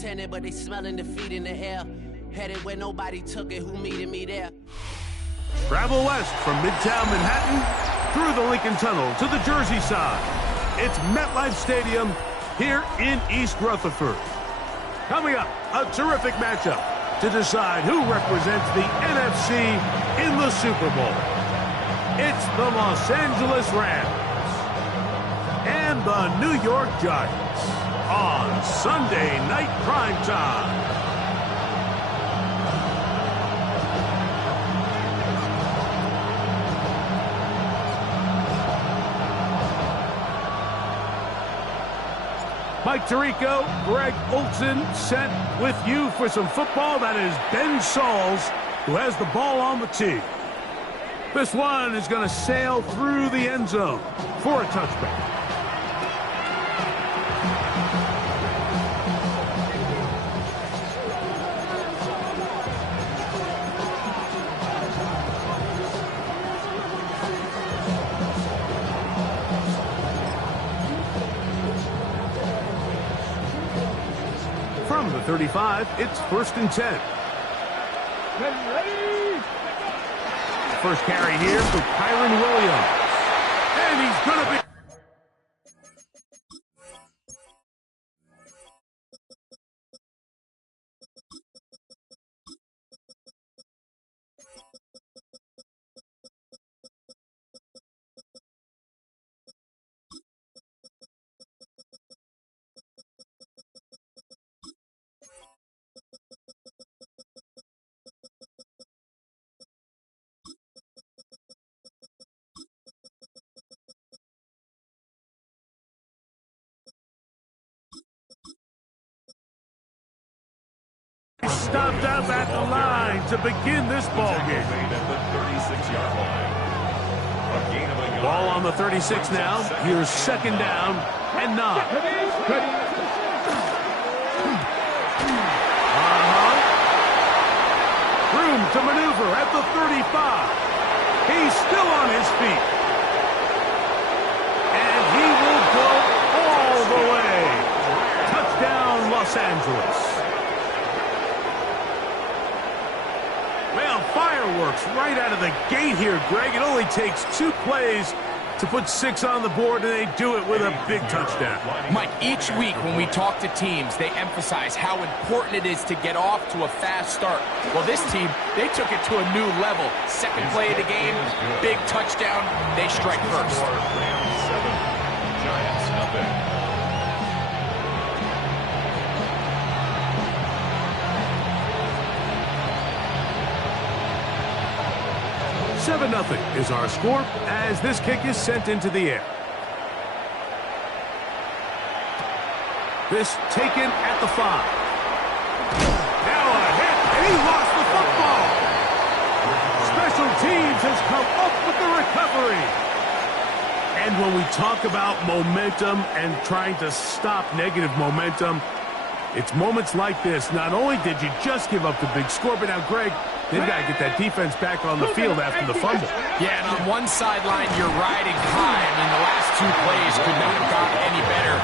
pretending, but they smelling defeat in the air. Headed where nobody took it, who meeted me there? Travel west from Midtown Manhattan through the Lincoln Tunnel to the Jersey side. It's MetLife Stadium here in East Rutherford. Coming up, a terrific matchup to decide who represents the NFC in the Super Bowl. It's the Los Angeles Rams and the New York Giants on Sunday Night Primetime. Mike Tirico, Greg Olson set with you for some football. That is Ben Sauls, who has the ball on the tee. This one is going to sail through the end zone for a touchback. From the 35, it's 1st and 10. First carry here for Kyren Williams. And he's going to be... stopped up at the line to begin this ball game. Ball on the 36 now. Here's 2nd down and 9. Room to maneuver at the 35. He's still on his feet. And he will go all the way. Touchdown, Los Angeles. Well, fireworks right out of the gate here, Greg. It only takes 2 plays to put 6 on the board, and they do it with a big touchdown. Mike, each week when we talk to teams, they emphasize how important it is to get off to a fast start. Well, this team, they took it to a new level. 2nd play of the game, big touchdown, they strike first. 7, Giants nothing. 7-0 is our score as this kick is sent into the air. This taken at the 5. Now a hit, and he lost the football. Special teams has come up with the recovery. And when we talk about momentum and trying to stop negative momentum, it's moments like this. Not only did you just give up the big score, but now, Greg, they've got to get that defense back on the field after the fumble. Yeah, and on one sideline, you're riding high. I mean, the last 2 plays could not have gotten any better.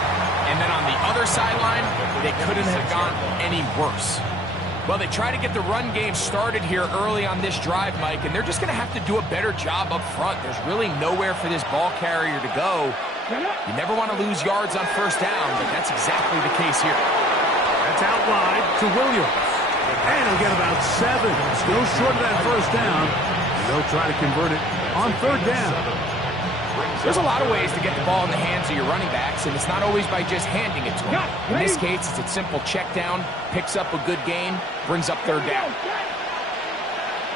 And then on the other sideline, they couldn't have gone any worse. Well, they try to get the run game started here early on this drive, Mike, and they're just going to have to do a better job up front. There's really nowhere for this ball carrier to go. You never want to lose yards on 1st down, but that's exactly the case here. That's out wide to Williams. And he'll get about 7. Still short of that 1st down. And they'll try to convert it on 3rd down. There's a lot of ways to get the ball in the hands of your running backs, and it's not always by just handing it to them. In this case, it's a simple check down, picks up a good gain, brings up 3rd down.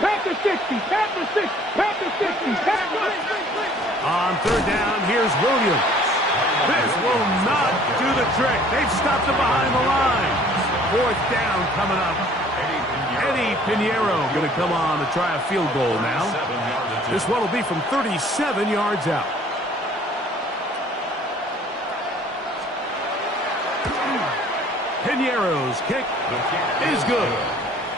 Panther 60, Panther 60, Panther 60, Panther 60. On 3rd down, here's Williams. This will not do the trick. They've stopped him behind the line. 4th down coming up. Eddie Pinheiro going to come on to try a field goal now. This one will be from 37 yards out. Pinheiro's kick is good.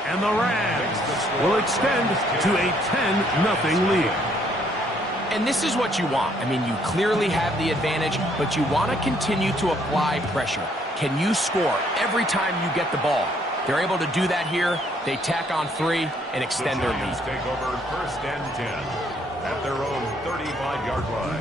And the Rams will extend to a 10-0 lead. And this is what you want. I mean, you clearly have the advantage, but you want to continue to apply pressure. Can you score every time you get the ball? They're able to do that here. They tack on 3 and extend their lead. Take over 1st and 10 at their own 35-yard line.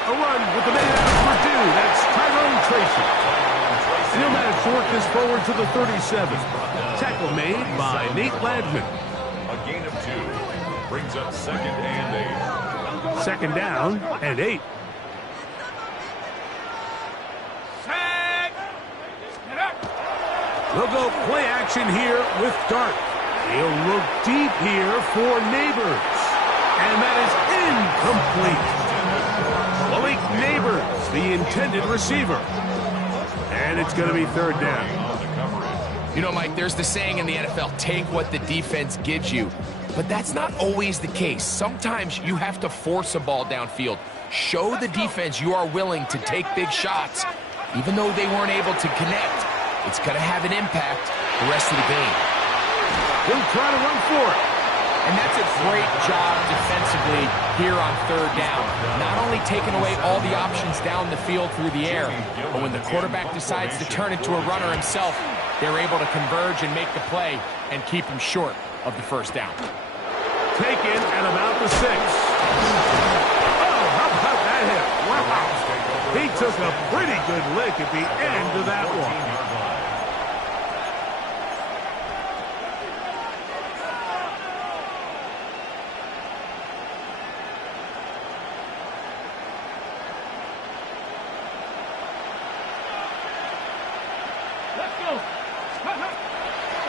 A run with the man out of Purdue. That's Tyrone Tracy. And he'll manage to work this forward to the 37. Tackle made by Nate Ladman. A gain of 2 brings up 2nd and 8. 2nd down and 8. They'll go play action here with Dart. He'll look deep here for Neighbors. And that is incomplete. Malik Neighbors, the intended receiver. And it's going to be 3rd down. You know, Mike, there's the saying in the NFL, take what the defense gives you. But that's not always the case. Sometimes you have to force a ball downfield. Show the defense you are willing to take big shots. Even though they weren't able to connect, it's going to have an impact the rest of the game. He'll try to run for it. And that's a great job defensively here on 3rd down. Not only taking away all the options down the field through the air, but when the quarterback decides to turn into a runner himself, they're able to converge and make the play and keep him short of the 1st down. Taken at about the 6. Oh, how about that hit? Wow. He took a pretty good lick at the end of that one.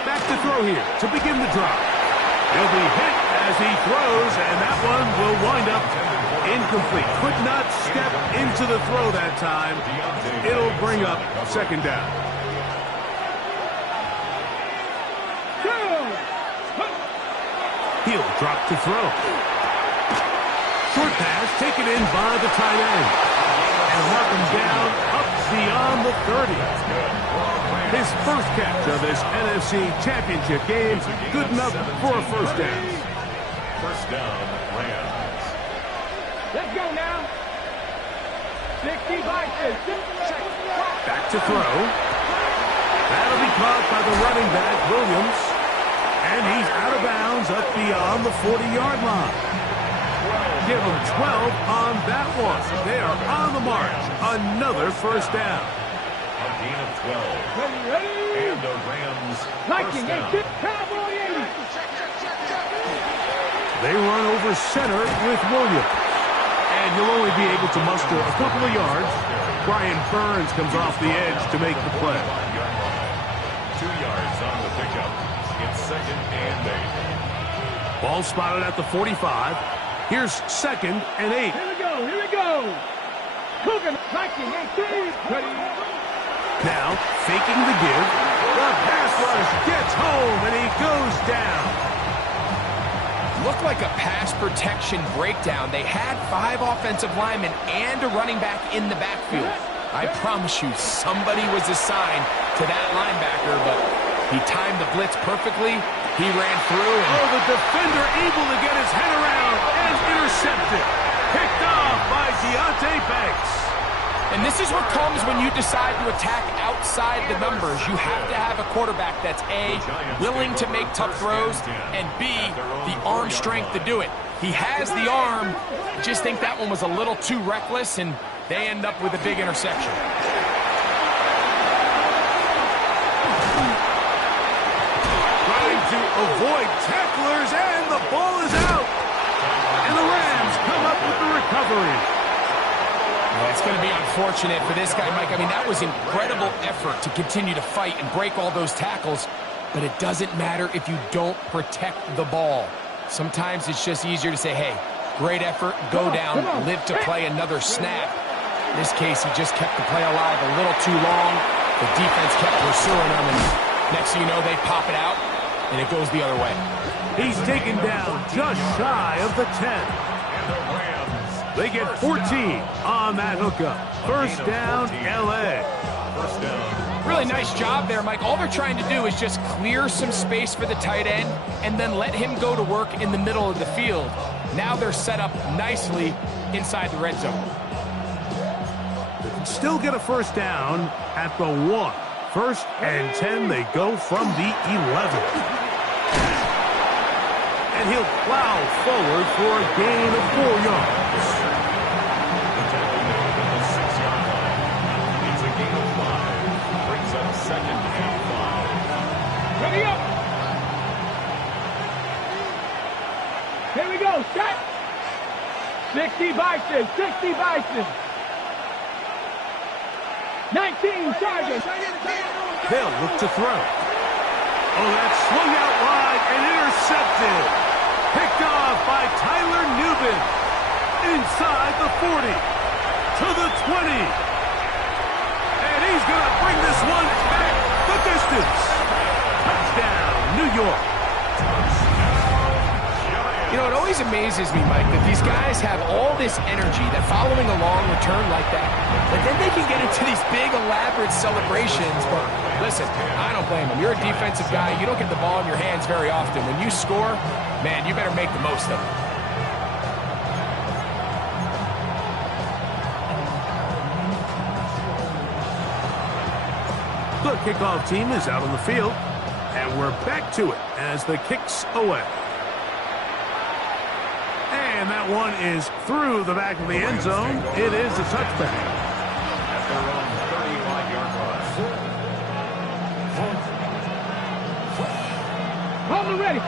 Back to throw here to begin the drive. He'll be hit as he throws, and that one will wind up incomplete. Could not step into the throw that time. It'll bring up 2nd down. He'll drop to throw. Short pass taken in by the tight end. And mark him down up beyond the 30. His first catch of this NFC Championship game, good enough for a 1st down. 1st down, Rams. Let's go now. 65. Back to throw. That'll be caught by the running back, Williams. And he's out of bounds up beyond the 40-yard line. Give him 12 on that one. They are on the march. Another 1st down. A gain of 12. Ready. And the Rams Liking 1st down. Cowboy 80. They run over center with Williams. And he'll only be able to muster a couple of yards. Brian Burns comes off the edge to make the play. 2 yards on the pickup. It's 2nd and 8. Ball spotted at the 45. Here's 2nd and 8. Here we go. Coogan, liking 18. Ready. Now, faking the give. The pass rush gets home, and he goes down. Looked like a pass protection breakdown. They had 5 offensive linemen and a running back in the backfield. I promise you, somebody was assigned to that linebacker, but he timed the blitz perfectly. He ran through. Oh, the defender able to get his head around and intercepted. Picked off by Deonte Banks. And this is what comes when you decide to attack outside the numbers. You have to have a quarterback that's A, willing to make tough throws, and B, the arm strength to do it. He has the arm. I just think that one was a little too reckless, and they end up with a big interception. Trying to avoid tacklers, and the ball is out. And the Rams come up with the recovery. It's going to be unfortunate for this guy, Mike. I mean, that was incredible effort to continue to fight and break all those tackles, but it doesn't matter if you don't protect the ball. Sometimes it's just easier to say, hey, great effort, go down, live to play another snap. In this case, he just kept the play alive a little too long. The defense kept pursuing him, and next thing you know, they pop it out, and it goes the other way. He's taken down just shy of the 10. And the Rams They get 14 on that hookup. First down, LA. First down. Really nice job there, Mike. All they're trying to do is just clear some space for the tight end and then let him go to work in the middle of the field. Now they're set up nicely inside the red zone. Still get a first down at the 1. First and 10, they go from the 11. And he'll plow forward for a gain of 4 yards. The tackle made at the 6-yard line. It's a gain of 5. Brings up second and 5. Ready up. Here we go. Set. 60 Bison. 60 Bison. 19 Chargers. They'll look to throw. Oh, that's swung out wide and intercepted. Picked off by Tyler Nubin. Inside the 40. To the 20. And he's going to bring this one back the distance. Touchdown, New York. You know, it always amazes me, Mike, that these guys have all this energy that following a long return like that, but then they can get into these big, elaborate celebrations. But listen, I don't blame them. You're a defensive guy. You don't get the ball in your hands very often. When you score, man, you better make the most of it. The kickoff team is out on the field, and we're back to it as the kick's away. And that one is through the back of the end zone. It is a touchback. At their own 35-yard line. Hold it ready.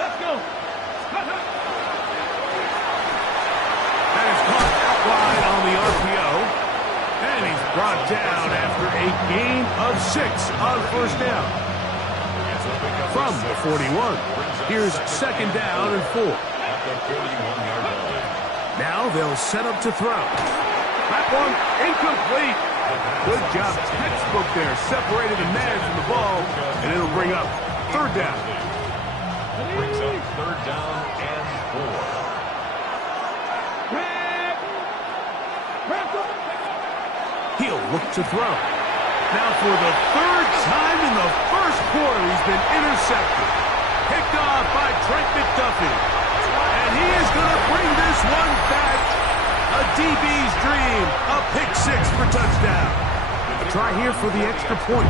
Let's go. That is caught out wide on the RPO. And he's brought down after a gain of 6 on first down. From the 41. Here's second down and 4. At the 41-yard line. Now they'll set up to throw. That one incomplete. Good job. Textbook there. Separated the man from the ball. And it'll bring up third down. Brings up third down and 4. He'll look to throw. Now for the third time in the first quarter, he's been intercepted. Picked off by Trent McDuffie. And he is going to bring this one back. A DB's dream. A pick 6 for touchdown. A try here for the extra point.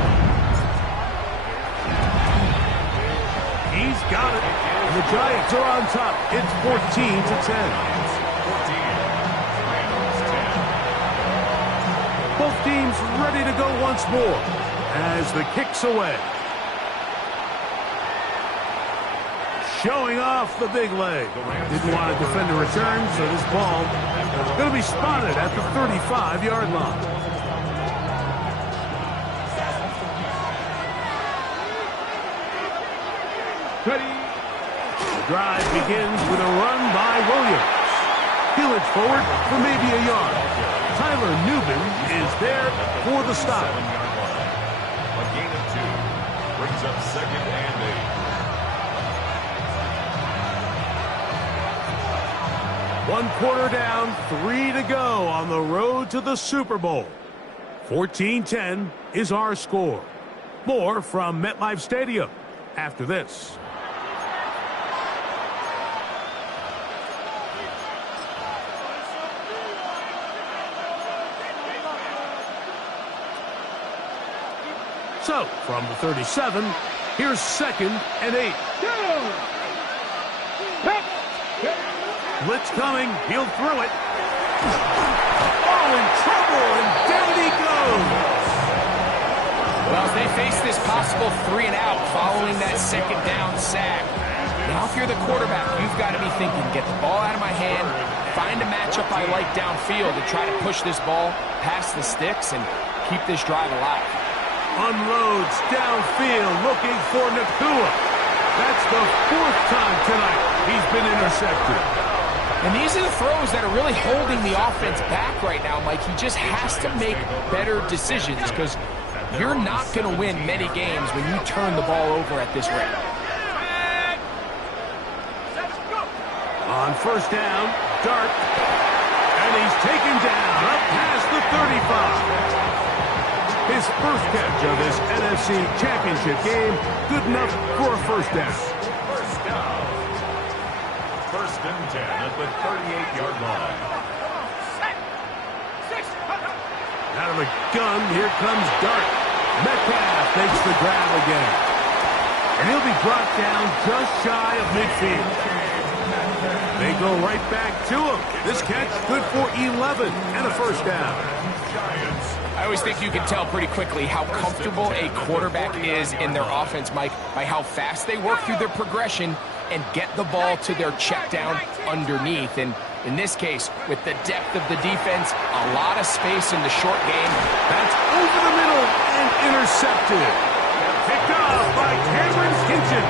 He's got it. And the Giants are on top. It's 14-10. Both teams ready to go once more as the kick's away. Showing off the big leg. Didn't want to defend a return, so this ball is going to be spotted at the 35-yard line. Ready. The drive begins with a run by Williams. He'll it forward for maybe a yard. Tyler Nubin is there for the stop. 7-yard line. A gain of 2. Brings up second and 8. 1 quarter down, 3 to go on the road to the Super Bowl. 14-10 is our score. More from MetLife Stadium after this. So, from the 37, here's second and 8. Blitz coming. He'll throw it. Oh, in trouble, and down he goes. Well, as they face this possible 3 and out following that second down sack, now if you're the quarterback, you've got to be thinking, get the ball out of my hand, find a matchup I like downfield and try to push this ball past the sticks and keep this drive alive. Unloads downfield looking for Nacua. That's the 4th time tonight he's been intercepted. And these are the throws that are really holding the offense back right now, Mike. He just has to make better decisions because you're not going to win many games when you turn the ball over at this rate. On first down, Dart. And he's taken down up past the 35. His first catch of this NFC Championship game, good enough for a first down. First down. First and 10 at the 38-yard line. Out of the gun, here comes Dart. Metcalf makes the grab again. And he'll be brought down just shy of midfield. They go right back to him. This catch good for 11 and a first down. I always think you can tell pretty quickly how comfortable a quarterback is in their offense, Mike, by how fast they work through their progression and get the ball to their check down underneath. And in this case, with the depth of the defense, a lot of space in the short game. That's over the middle and intercepted. Picked off by Cameron Kinchen.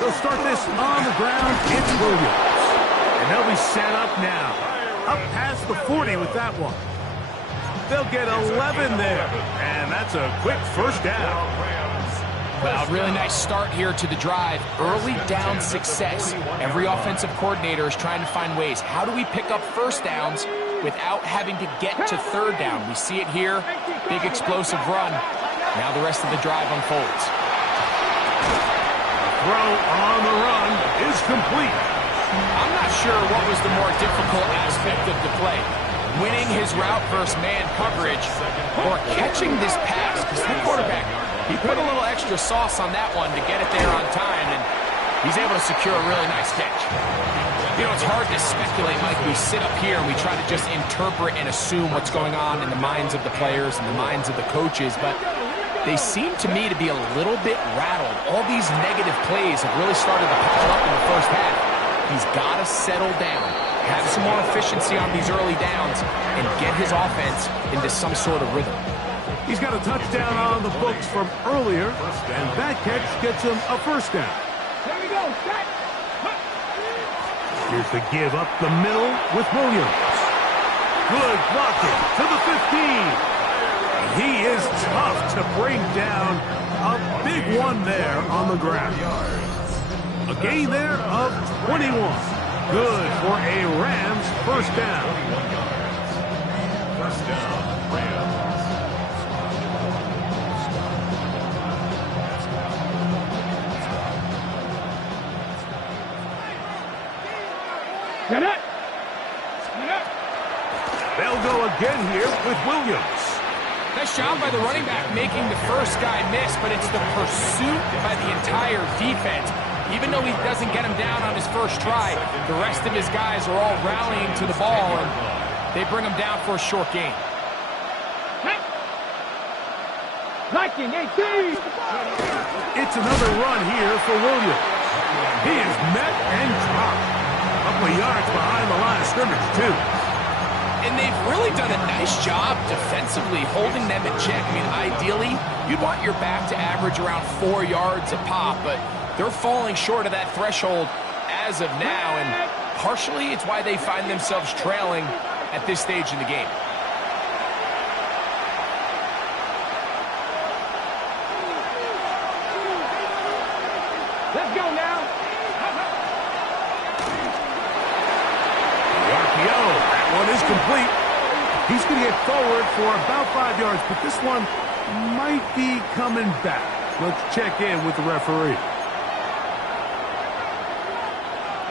They'll start this on the ground. It's Williams. And they'll be set up now. Up past the 40 with that one. They'll get 11 there. And that's a quick first down. Well, really nice start here to the drive. Early down success. Every offensive coordinator is trying to find ways. How do we pick up first downs without having to get to third down? We see it here. Big explosive run. Now the rest of the drive unfolds. Throw on the run is complete. I'm not sure what was the more difficult aspect of the play. Winning his route versus man coverage or catching this pass. Because the quarterback, he put a little extra sauce on that one to get it there on time, and he's able to secure a really nice catch. You know, it's hard to speculate, Mike. We sit up here and we try to just interpret and assume what's going on in the minds of the players and the minds of the coaches, but they seem to me to be a little bit rattled. All these negative plays have really started to pile up in the first half. He's got to settle down, have some more efficiency on these early downs, and get his offense into some sort of rhythm. He's got a touchdown on the books from earlier, and that catch gets him a first down. Here we go. Here's the give up the middle with Williams. Good blocking to the 15. He is tough to bring down. A big one there on the ground. A gain there of 21. Good for a Rams first down. First down, Rams. Get it. They'll go again here with Williams. Nice job by the running back making the first guy miss, but it's the pursuit by the entire defense. Even though he doesn't get him down on his first try, the rest of his guys are all rallying to the ball, and they bring him down for a short gain. Liking 18. It's another run here for Williams. He is met and dropped. A couple of yards behind the line of scrimmage, too. And they've really done a nice job defensively holding them in check. I mean, ideally, you'd want your back to average around 4 yards a pop, but they're falling short of that threshold as of now, and partially it's why they find themselves trailing at this stage in the game. Let's go now. The RPO, that one is complete. He's going to get forward for about 5 yards, but this one might be coming back. Let's check in with the referee.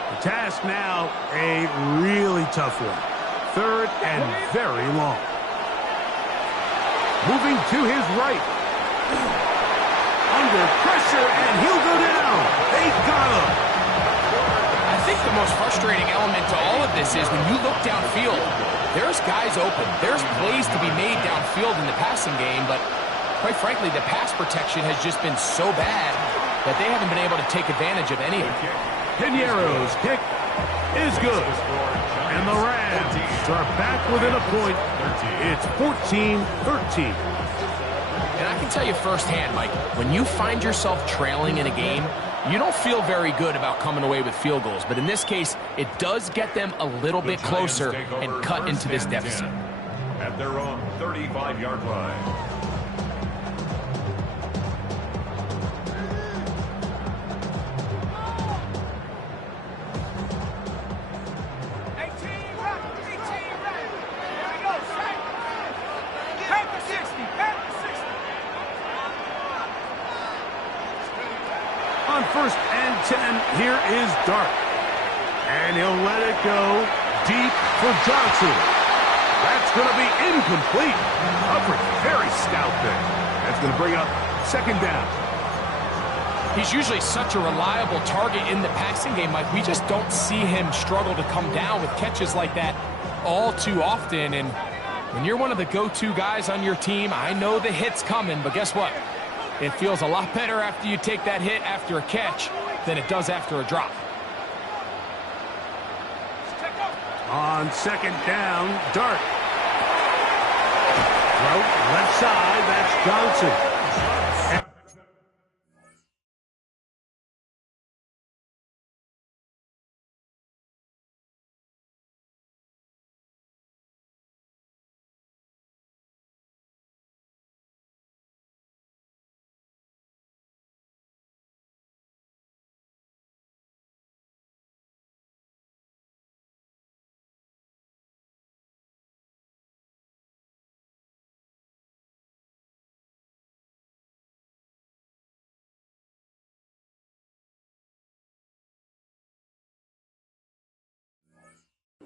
The task now, a really tough one. Third and very long. Moving to his right. Under pressure, and he'll go down. They got him. I think the most frustrating element to all of this is when you look downfield, there's guys open. There's plays to be made downfield in the passing game, but quite frankly, the pass protection has just been so bad that they haven't been able to take advantage of any of it. Piñeiro's kick is good. And the Rams are back within a point. It's 14-13. And I can tell you firsthand, Mike, when you find yourself trailing in a game, You don't feel very good about coming away with field goals, but in this case, it does get them a little bit closer and cut into this deficit. At their own 35-yard line. On 1st and 10, here is Dart. And he'll let it go deep for Johnson. That's going to be incomplete. Coverage very stout there. That's going to bring up 2nd down. He's usually such a reliable target in the passing game, Mike. We just don't see him struggle to come down with catches like that all too often. And when you're one of the go-to guys on your team, I know the hit's coming, but guess what? It feels a lot better after you take that hit after a catch than it does after a drop. On 2nd down, Dart. Throw left side, that's Johnson.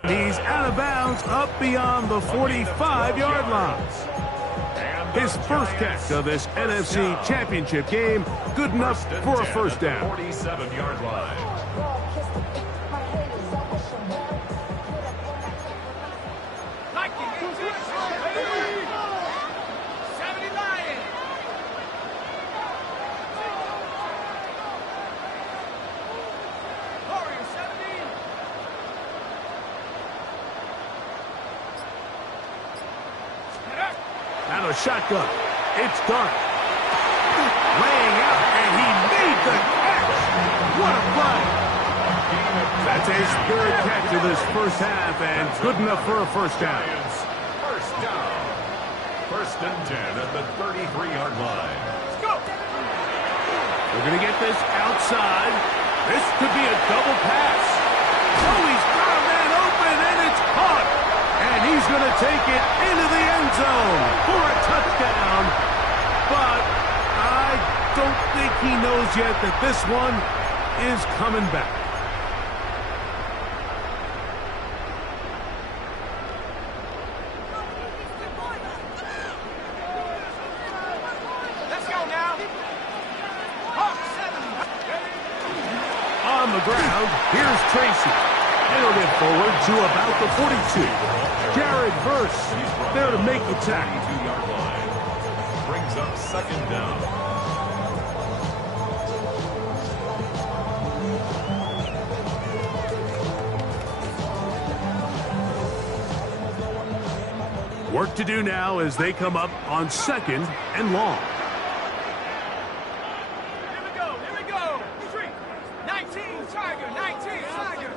He's out of bounds up beyond the 45-yard line. His first catch of this NFC Championship game, good enough for a 1st down. 47-yard line. Now the shotgun. It's Dart. Laying out, and he made the catch. What a play. That's his 3rd catch of this 1st half, and good enough for a 1st down. 1st down. 1st and 10 at the 33-yard line. Let's go. We're going to get this outside. This could be a double pass. Oh, he's got a man open, and it's caught. And he's going to take it into the end zone for a touchdown. But I don't think he knows yet that this one is coming back. Let's go now. On the ground, here's Tracy. It'll get forward to about the 42. Jared Verse there to make the tackle. 92-yard line. Brings up 2nd down. Work to do now as they come up on 2nd and long. Here we go. 19, Tiger, 19, Tiger.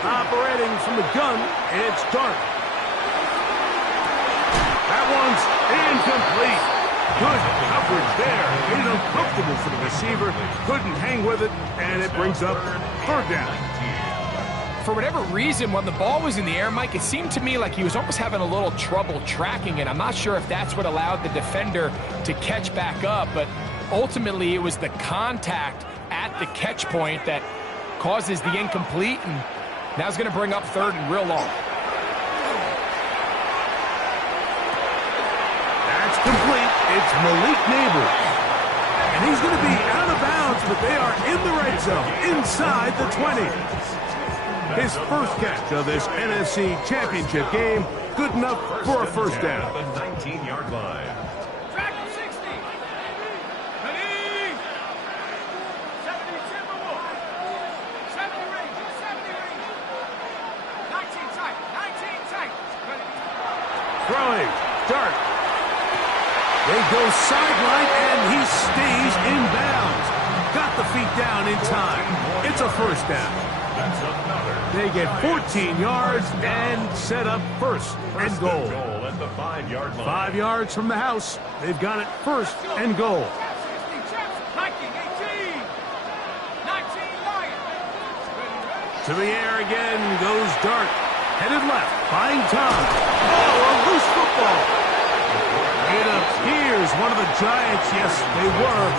Operating from the gun, it's Dart. That one's incomplete. Good coverage there. Made it uncomfortable for the receiver. Couldn't hang with it, and it brings up 3rd down. For whatever reason, when the ball was in the air, Mike, it seemed to me like he was almost having a little trouble tracking it. I'm not sure if that's what allowed the defender to catch back up, but ultimately it was the contact at the catch point that causes the incomplete, and now it's going to bring up 3rd and real long. That's complete. It's Malik Neighbors. And he's going to be out of bounds, but they are in the red zone, inside the 20. His first catch of this NFC Championship game, good enough for a 1st down. The 19-yard line. Track 60. Ready. 70 Timberwolves. 70 Rangers. 70 Rangers. 19 tight. Ready. Throwing. Dart. They go sideline, and and he stays in bounds. Got the feet down in time. It's a first down. They get 14 yards and set up first and goal. At the 5-yard line. 5 yards from the house. They've got it first and goal. 19, 18. 19, Lions. To the air again goes Dart. Headed left, buying time. Oh, a loose football. It appears one of the Giants, yes, they were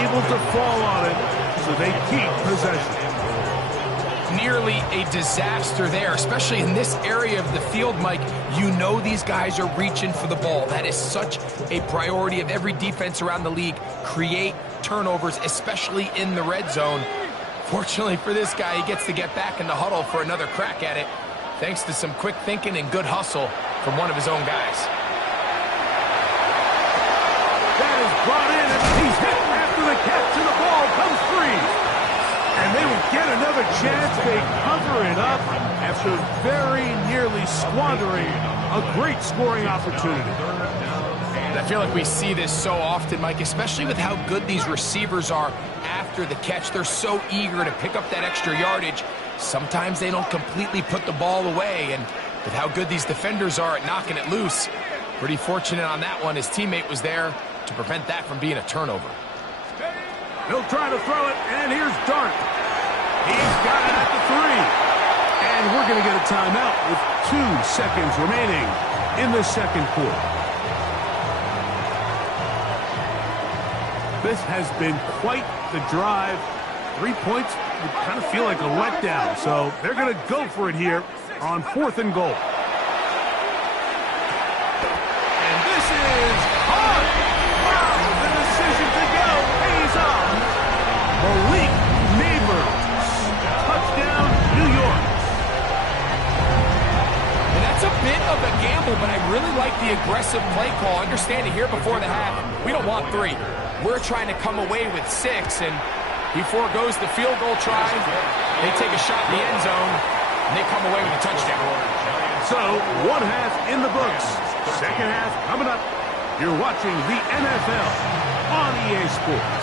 able to fall on it, so they keep possession. Nearly a disaster there, especially in this area of the field, Mike. You know these guys are reaching for the ball. That is such a priority of every defense around the league. Create turnovers, especially in the red zone. Fortunately for this guy, he gets to get back in the huddle for another crack at it, thanks to some quick thinking and good hustle from one of his own guys. That is brought in, and he's hit after the catch, and the ball comes free. And they will get another chance. They cover it up after very nearly squandering a great scoring opportunity. And I feel like we see this so often, Mike, especially with how good these receivers are after the catch. They're so eager to pick up that extra yardage. Sometimes they don't completely put the ball away, and with how good these defenders are at knocking it loose, pretty fortunate on that one. His teammate was there to prevent that from being a turnover. He'll try to throw it, and here's Dart. He's got it at the 3. And we're going to get a timeout with 2 seconds remaining in the second quarter. This has been quite the drive. 3 points would kind of feel like a letdown, so they're going to go for it here on 4th and goal. And this is hard. Wow, the decision to go pays off. Malik Neighbors, touchdown, New York. And that's a bit of a gamble, but I really like the aggressive play call. Understanding here before the half, we don't want 3. We're trying to come away with 6, and he foregoes the field goal try. They take a shot in the end zone, and they come away with a touchdown. So, 1 half in the books. Second half coming up. You're watching the NFL on EA Sports.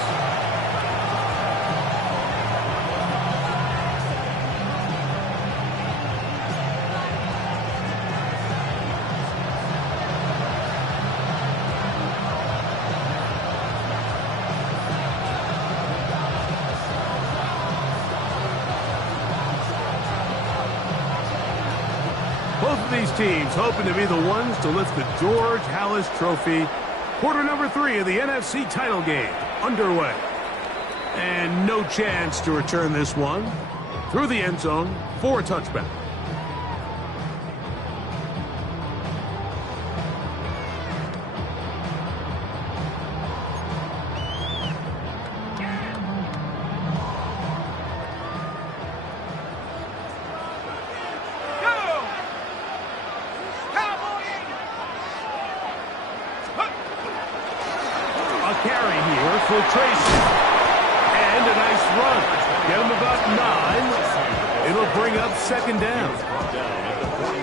Both of these teams hoping to be the ones to lift the George Halas Trophy. Quarter number 3 of the NFC title game underway. And no chance to return this one through the end zone for a touchback. Carry here for Tracy. And a nice run. Get him about 9. It'll bring up 2nd down.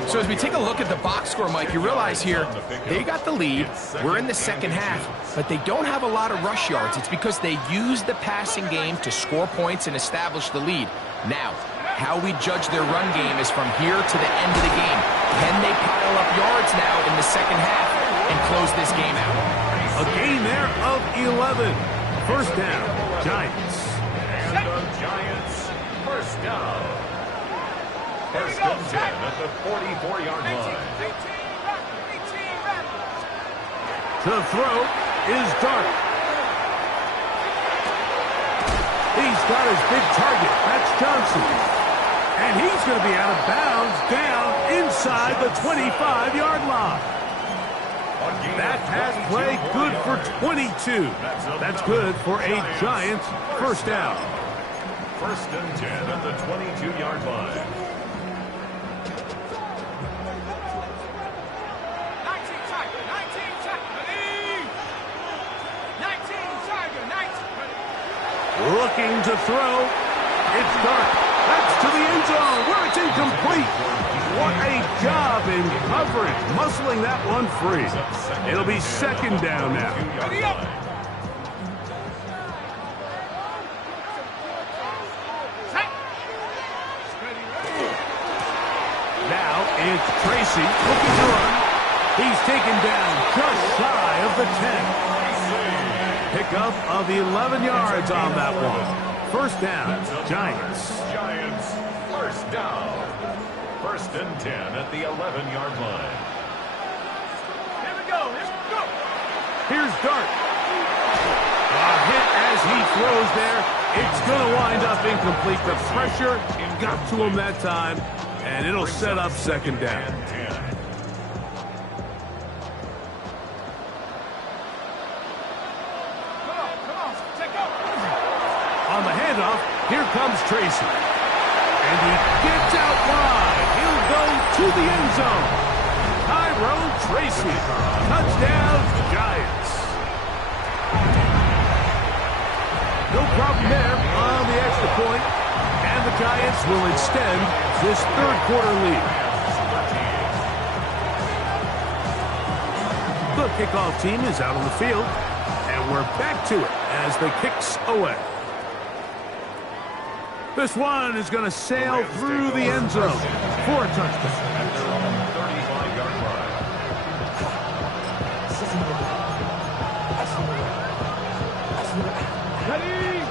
So as we take a look at the box score, Mike, you realize here they got the lead. We're in the second half, but they don't have a lot of rush yards. It's because they use the passing game to score points and establish the lead. Now, how we judge their run game is from here to the end of the game. Can they pile up yards now in the second half and close this game out? A gain there of 11. First down, Giants. And the Giants, first down. First and 10 at the 44-yard line. To throw is Dart. He's got his big target. That's Johnson. And he's going to be out of bounds down inside the 25-yard line. That pass play good for 22. That's good for a Giants first down. First and 10 at the 22-yard line. 19 Tiger, 19 Tiger, 19 Tiger, 19. Looking to throw. It's Dart. That's to the end zone where it's incomplete. What a job in coverage, muscling that one free. It'll be 2nd down now. Tracy looking to run. He's taken down just shy of the 10. Pickup of 11 yards on that one. First down, Giants. Giants, first down. First and 10 at the 11-yard line. Here we go. Here's Dart. A hit as he throws there. It's going to wind up incomplete. The pressure got to him that time, and it'll set up second down. On the handoff, here comes Tracy. And he gets out wide. He'll go to the end zone. Tyrone Tracy. Touchdown, Giants. No problem there on the extra point. And the Giants will extend this third-quarter lead. The kickoff team is out on the field. And we're back to it as the kicks away. This one is going to sail through the end zone for a touchdown. At their own 35-yard line. Ready?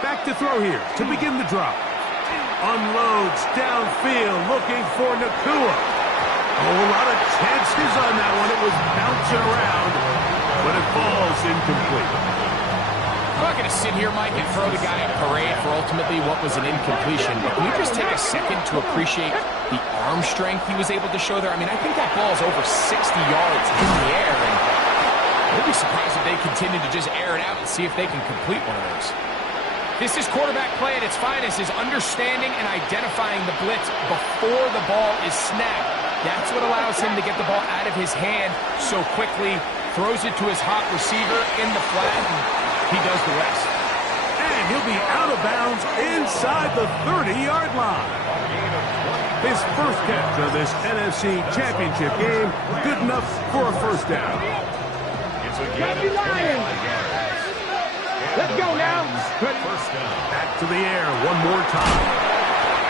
Back to throw here to begin the drop. Unloads downfield looking for Nacua. A whole lot of chances on that one. It was bouncing around, but it falls incomplete. I'm not going to sit here, Mike, and throw the guy a parade for ultimately what was an incompletion, but can you just take a second to appreciate the arm strength he was able to show there? I mean, I think that ball is over 60 yards in the air, and I'd be surprised if they continue to just air it out and see if they can complete one of those. This is quarterback play at its finest, is understanding and identifying the blitz before the ball is snapped. That's what allows him to get the ball out of his hand so quickly, throws it to his hot receiver in the flat, and he does the rest. And he'll be out of bounds inside the 30-yard line. His first catch of this NFC Championship game, good enough for a first down. It's a gain of 25 yards. Let's go now. First down. Back to the air one more time.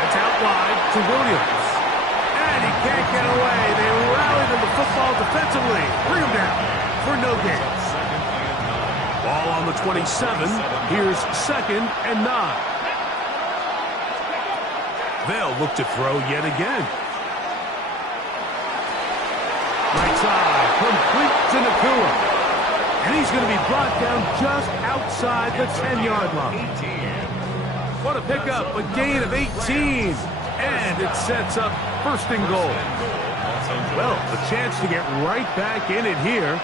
It's out wide to Williams. And he can't get away. They rallied him the football defensively. Bring him down for no gain. Ball on the 27. Here's 2nd and 9. They'll look to throw yet again. Right side, complete to Nacua. And he's going to be brought down just outside the 10-yard line. What a pickup, a gain of 18. And it sets up first and goal. Well, a chance to get right back in it here.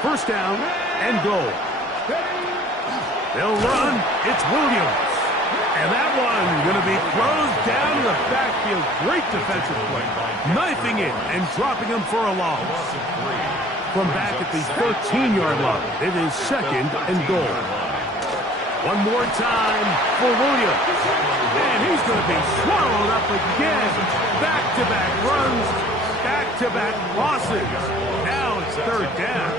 First down and goal. They'll run. It's Williams. And that one going to be closed down in the backfield. Great defensive play. Knifing it and dropping him for a loss. From back at the 13-yard line, it is 2nd and goal. One more time for Williams. And he's going to be swallowed up again. Back-to-back runs, back-to-back losses. Now it's 3rd down.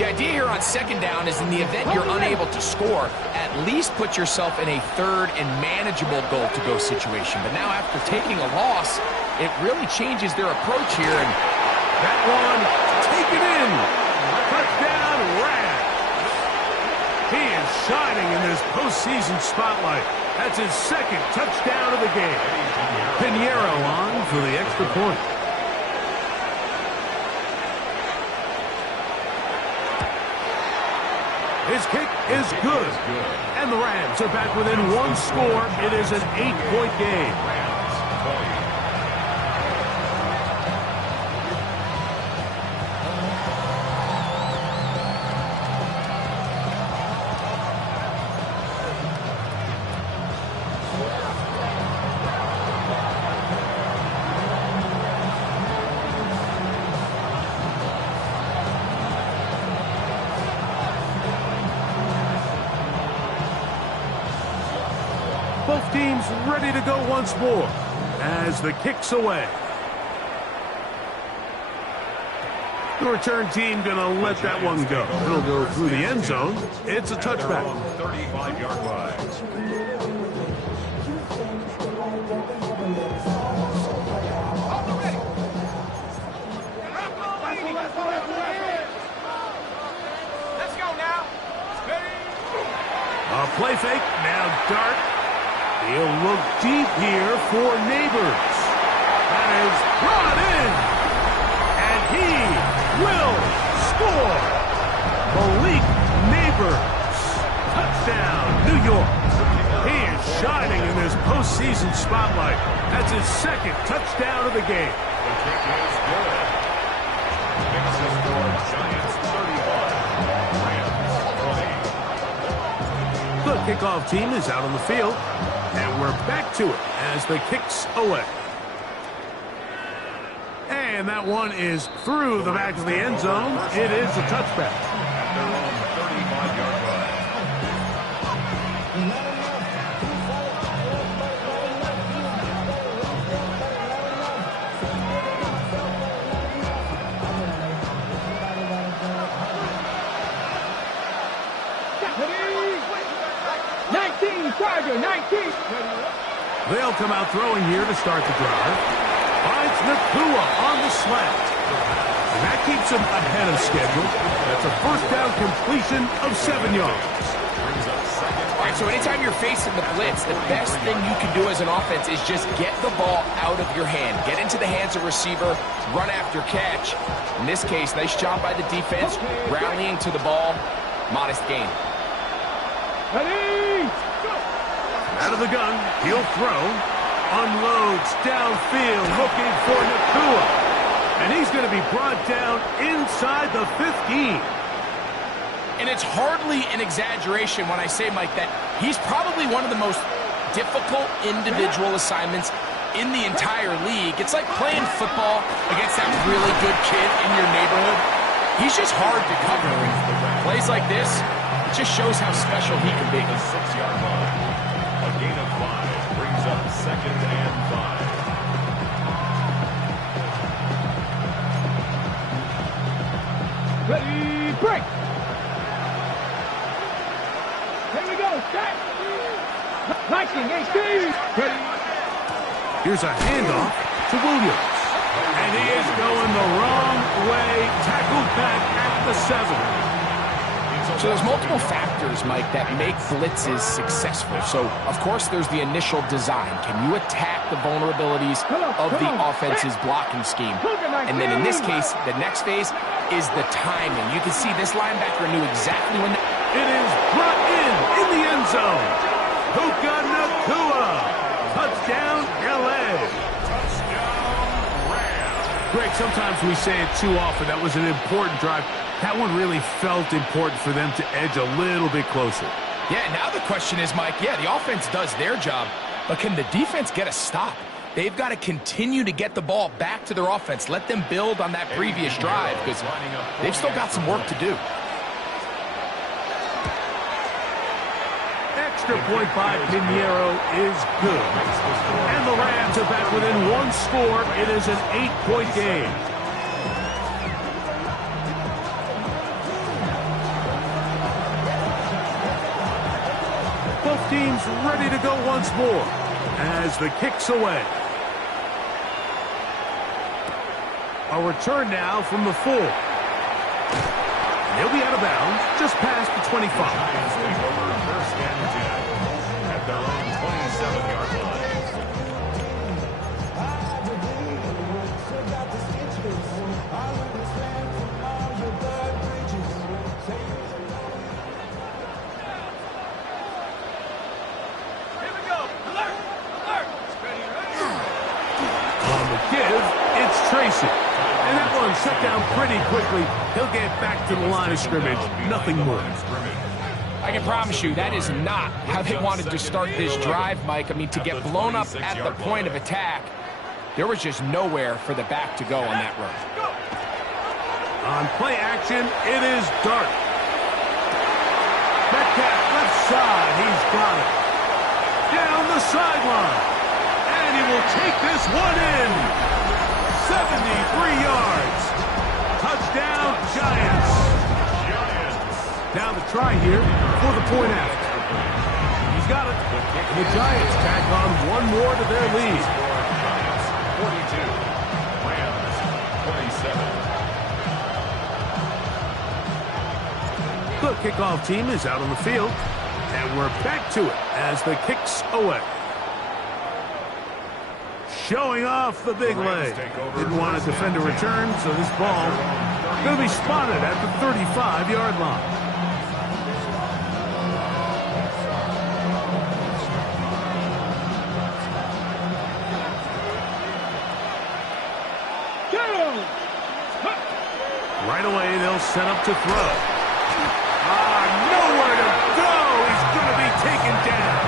The idea here on 2nd down is in the event you're unable to score, at least put yourself in a 3rd and manageable goal-to-go situation. But now after taking a loss, it really changes their approach here. And that one, taken in. Touchdown, Rams. He is shining in this postseason spotlight. That's his 2nd touchdown of the game. Pinheiro on for the extra point. His kick is good. And the Rams are back within one score. It is an 8-point game. Both teams ready to go once more as the kick's away. The return team going to let that one go. It'll go through the end zone. It's a touchback. 35-yard line. here for Neighbors. That is brought in. And he will score. Malik Neighbors. Touchdown, New York. He is shining in this postseason spotlight. That's his second touchdown of the game. The kick is good. Makes the score Giants 31, Rams 20. The kickoff team is out on the field, and we're back to it as the kick's away. And that one is through the back of the end zone. It is a touchback. At their own 35-yard line. Charger, 19. They'll come out throwing here to start the drive. Finds Nakua on the slant. And that keeps him ahead of schedule. That's a first down completion of 7 yards. All right, so anytime you're facing the blitz, the best thing you can do as an offense is just get the ball out of your hand. Get into the hands of receiver, run after catch. In this case, nice job by the defense, rallying to the ball. Modest gain. Ready? Out of the gun, he'll throw. Unloads downfield, looking for Nakua. And he's going to be brought down inside the 15. And it's hardly an exaggeration when I say, Mike, that he's probably one of the most difficult individual assignments in the entire league. It's like playing football against that really good kid in your neighborhood. He's just hard to cover. And plays like this, it just shows how special he can be. The 6-yard line. A gain of 5 brings up 2nd and 5. Ready, break. Here we go, set. Viking, 18. Ready. Here's a handoff to Williams. And he is going the wrong way. Tackled back at the 7. So there's multiple factors, Mike, that make blitzes successful. So, of course, there's the initial design. Can you attack the vulnerabilities of the offense's blocking scheme? And then in this case, the next phase is the timing. You can see this linebacker knew exactly when... It is brought in the end zone. Puka Nakua. Touchdown, L.A. Greg, sometimes we say it too often. That was an important drive. That one really felt important for them to edge a little bit closer. Yeah, now the question is, Mike, yeah, the offense does their job, but can the defense get a stop? They've got to continue to get the ball back to their offense. Let them build on that previous drive because they've still got some work to do. Extra point by Pinheiro is good. And the Rams are back within one score. It is an 8-point game. Both teams ready to go once more as the kick's away. A return now from the 4. They'll be out of bounds just past the 25. First and 10 at their own 27-yard line. On the give, it's Tracy. And that one shut down pretty quickly. He'll get back to the line of scrimmage. Nothing more. I can promise you that is not how they wanted to start this drive, Mike. I mean, to get blown up at the point of attack, there was just nowhere for the back to go on that run. On play action, it is Dart. Metcalf left side. He's got it. Down the sideline. And he will take this one in. 73 yards. Touchdown, Giants. Now the try here for the point after. He's got it. And the Giants tack on one more to their lead. 42. Rams 27. The kickoff team is out on the field. And we're back to it as the kick's away. showing off the big leg. Didn't want to defend a return, so this ball going to be spotted at the 35-yard line. Right away, they'll set up to throw. Nowhere to go. He's going to be taken down.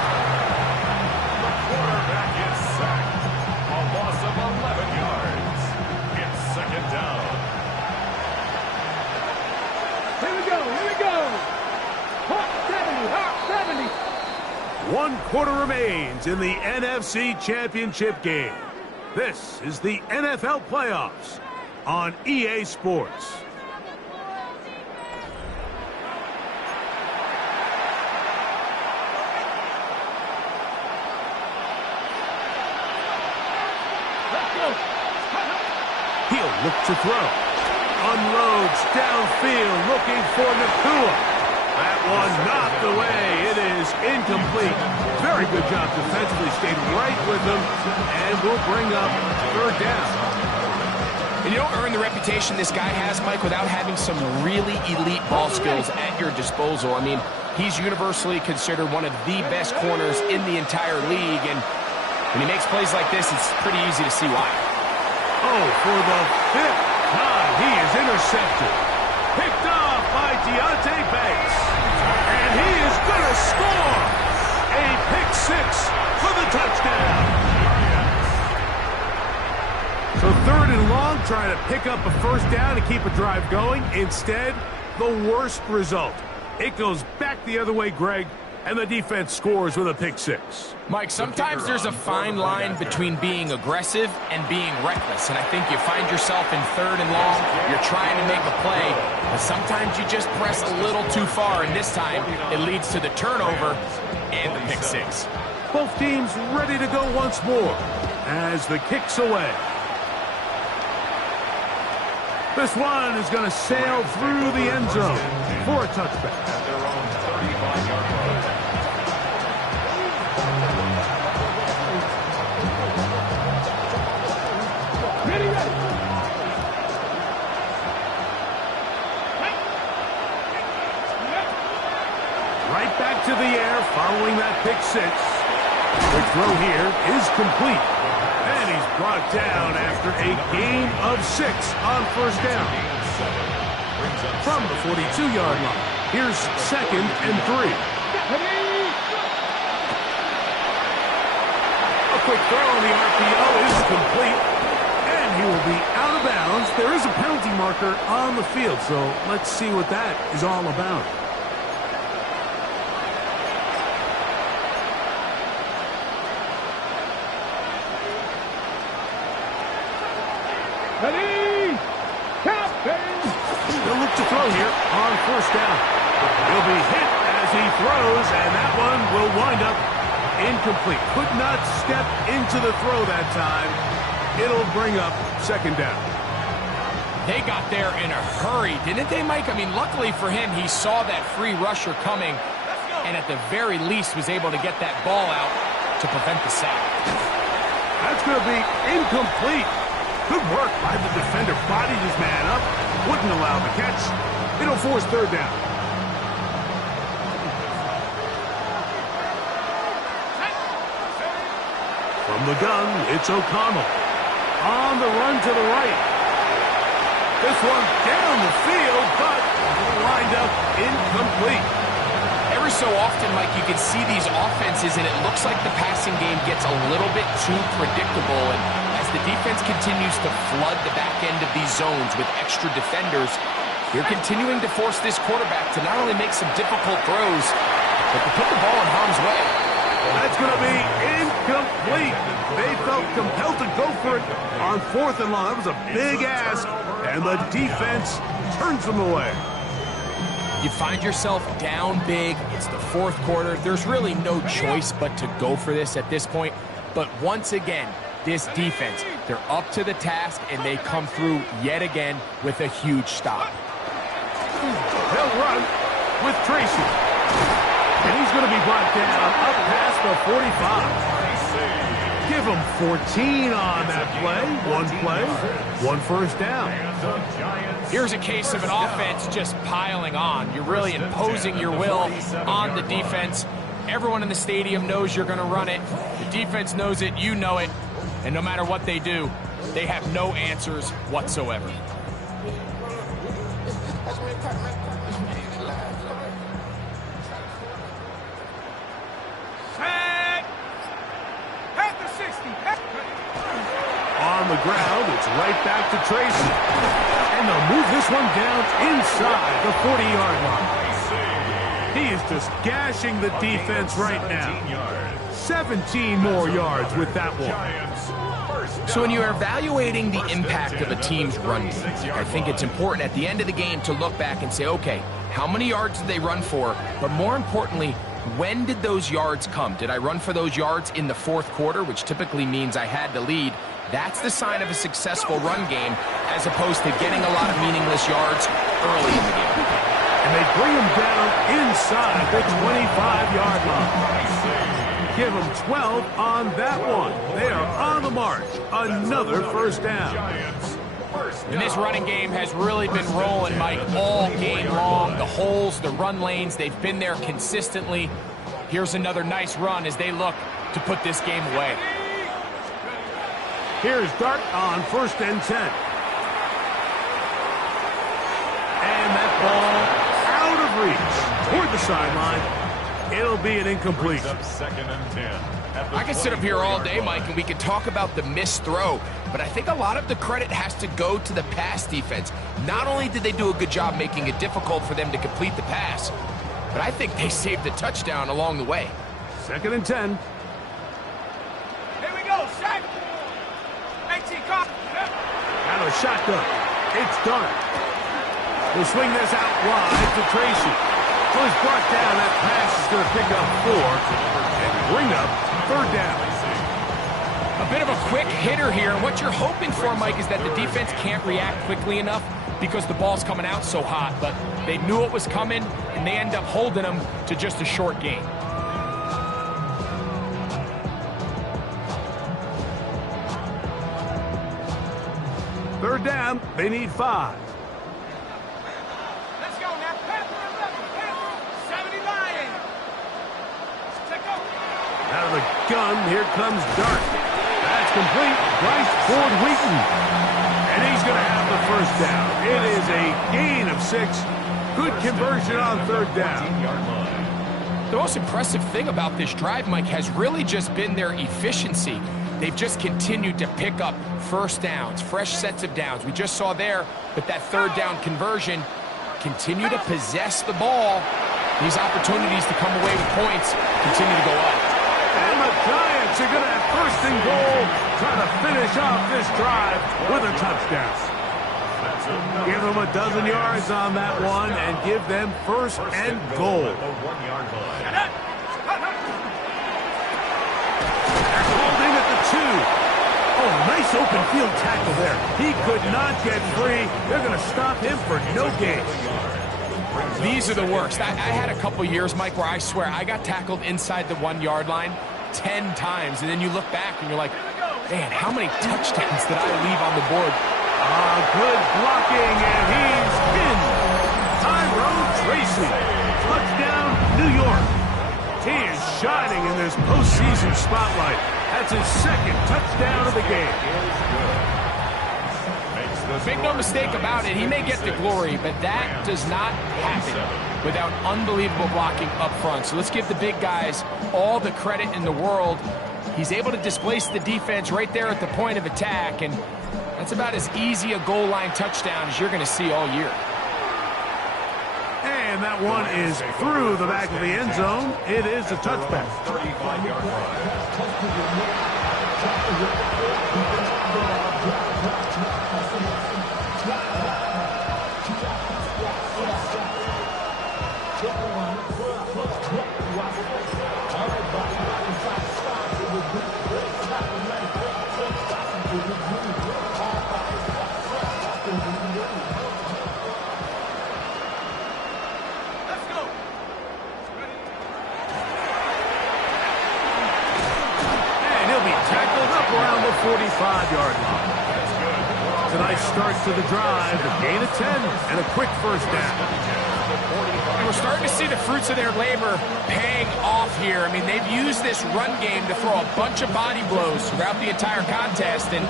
The quarterback is sacked. A loss of 11 yards. It's second down. Here we go. Hawk 70. 1 quarter remains in the NFC Championship game. This is the NFL Playoffs on EA Sports. He'll look to throw. Unloads downfield, looking for Nakua. That one knocked away. It is incomplete. Very good job defensively. Stayed right with them and will bring up third down. And you don't earn the reputation this guy has, Mike, without having some really elite ball skills at your disposal. I mean, he's universally considered one of the best corners in the entire league, and when he makes plays like this, it's pretty easy to see why. Oh, for the 5th time, he is intercepted. Picked off by Deontay Banks. And he is going to score. A pick 6 for the touchdown. So 3rd and long, trying to pick up a first down to keep a drive going. Instead, the worst result. It goes back the other way, Greg, and the defense scores with a pick 6. Mike, sometimes there's a fine line between being aggressive and being reckless, and I think you find yourself in 3rd and long, you're trying to make a play, but sometimes you just press a little too far, and this time it leads to the turnover and the pick 6. Both teams ready to go once more as the kick's away. This one is going to sail through the end zone for a touchback. At their own 35-yard line. Right back to the air following that pick 6. The throw here is complete. And he's brought down after a gain of 6 on first down. From the 42-yard line, here's 2nd and 3. A quick throw on the RPO is complete. And he will be out of bounds. There is a penalty marker on the field, so let's see what that is all about. He'll look to throw here on first down. He'll be hit as he throws, and that one will wind up incomplete. Could not step into the throw that time. It'll bring up 2nd down. They got there in a hurry, didn't they, Mike? I mean, luckily for him, he saw that free rusher coming, and at the very least was able to get that ball out to prevent the sack. That's going to be incomplete. Good work by the defender. Bodied his man up. Wouldn't allow the catch. It'll force 3rd down. From the gun, it's O'Connell. On the run to the right. This one down the field, but lined up incomplete. Every so often, Mike, you can see these offenses, and it looks like the passing game gets a little bit too predictable. And as the defense continues to flood the back end of these zones with extra defenders, you're continuing to force this quarterback to not only make some difficult throws, but to put the ball in harm's way. That's going to be incomplete. They felt compelled to go for it on 4th and long. That was a big ask, and the defense turns them away. You find yourself down big. It's the 4th quarter. There's really no choice but to go for this at this point. But once again, this defense, they're up to the task, and they come through yet again with a huge stop. They'll run with Tracy. And he's going to be brought down up past the 45. Give him 14 on that play, one first down. Here's a case of an offense just piling on. You're really imposing your will on the defense. Everyone in the stadium knows you're going to run it. The defense knows it, you know it. And no matter what they do, they have no answers whatsoever. On the ground, it's right back to Tracy. And they'll move this one down inside the 40-yard line. He is just gashing the defense right now. 17 more yards with that one. So when you're evaluating the impact of a team's run game, I think it's important at the end of the game to look back and say, okay, how many yards did they run for? But more importantly, when did those yards come? Did I run for those yards in the fourth quarter, which typically means I had to lead? That's the sign of a successful run game, as opposed to getting a lot of meaningless yards early in the game. And they bring him down inside the 25-yard line. Give them 12 on that one. They are on the march. Another first down. And this running game has really been rolling, Mike, all game long. The holes, the run lanes, they've been there consistently. Here's another nice run as they look to put this game away. Here's Dart on 1st and 10. And that ball out of reach toward the sideline. It'll be an incomplete. Second and 10. I could sit up here all day, Mike, and we could talk about the missed throw, but I think a lot of the credit has to go to the pass defense. Not only did they do a good job making it difficult for them to complete the pass, but I think they saved the touchdown along the way. 2nd and 10. Here we go, shot. 18 cop. Out of shotgun. It's Dart. We'll swing this out wide to Tracy. So he's brought down. That pass is going to pick up 4 and bring up 3rd down. A bit of a quick hitter here, and what you're hoping for, Mike, is that the defense can't react quickly enough because the ball's coming out so hot, but they knew it was coming, and they end up holding them to just a short gain. Third down, they need 5. Let's go now. Panther 70 Lion. Take over. Out of the gun, here comes Dart. That's complete. Bryce Ford Wheaton. And he's going to have the first down. It is a gain of 6. Good conversion on 3rd down. The most impressive thing about this drive, Mike, has really just been their efficiency. They've just continued to pick up first downs, fresh sets of downs. We just saw there that 3rd down conversion, continue to possess the ball. These opportunities to come away with points continue to go up. And the Giants are going to have 1st and goal, trying to finish off this drive with a touchdown. Give them a dozen yards on that one and give them 1st and goal. Holding at the 2. Oh, nice open field tackle there. He could not get free. They're going to stop him for no gain. These are the worst. I had a couple years, Mike, where I swear I got tackled inside the 1-yard line 10 times, and then you look back and you're like, man, how many touchdowns did I leave on the board? Good blocking, and he's pinned. Tyrone Tracy. Touchdown, New York. He is shining in this postseason spotlight. That's his 2nd touchdown of the game. Make no mistake about it, he may get the glory, but that does not happen without unbelievable blocking up front. So let's give the big guys all the credit in the world. He's able to displace the defense right there at the point of attack, and that's about as easy a goal line touchdown as you're going to see all year. And that one is through the back of the end zone. It is a touchback. 35-yard 45-yard line. It's a nice start to the drive, a gain of 10, and a quick first down. And we're starting to see the fruits of their labor paying off here. I mean, they've used this run game to throw a bunch of body blows throughout the entire contest. And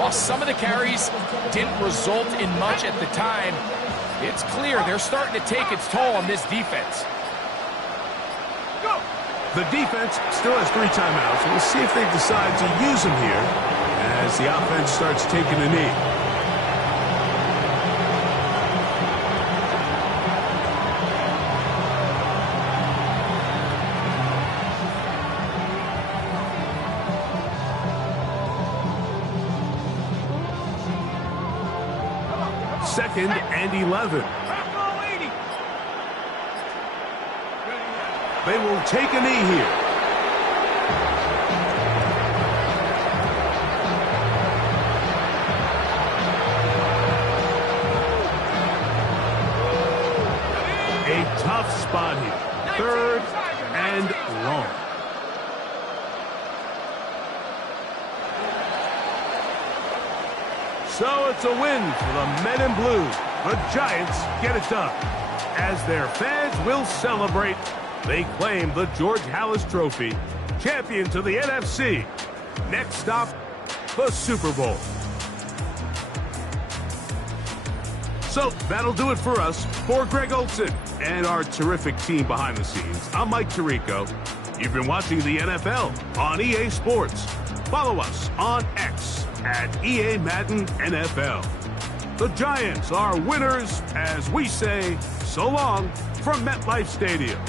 while some of the carries didn't result in much at the time, it's clear they're starting to take its toll on this defense. The defense still has 3 timeouts. We'll see if they decide to use them here as the offense starts taking a knee. Second and 11. They will take a knee here. A tough spot here. 3rd and long. So it's a win for the men in blue. The Giants get it done. As their fans will celebrate, they claim the George Halas Trophy, champion to the NFC. Next stop, the Super Bowl. So that'll do it for us. For Greg Olsen and our terrific team behind the scenes, I'm Mike Tirico. You've been watching the NFL on EA Sports. Follow us on X at EA Madden NFL. The Giants are winners as we say so long from MetLife Stadium.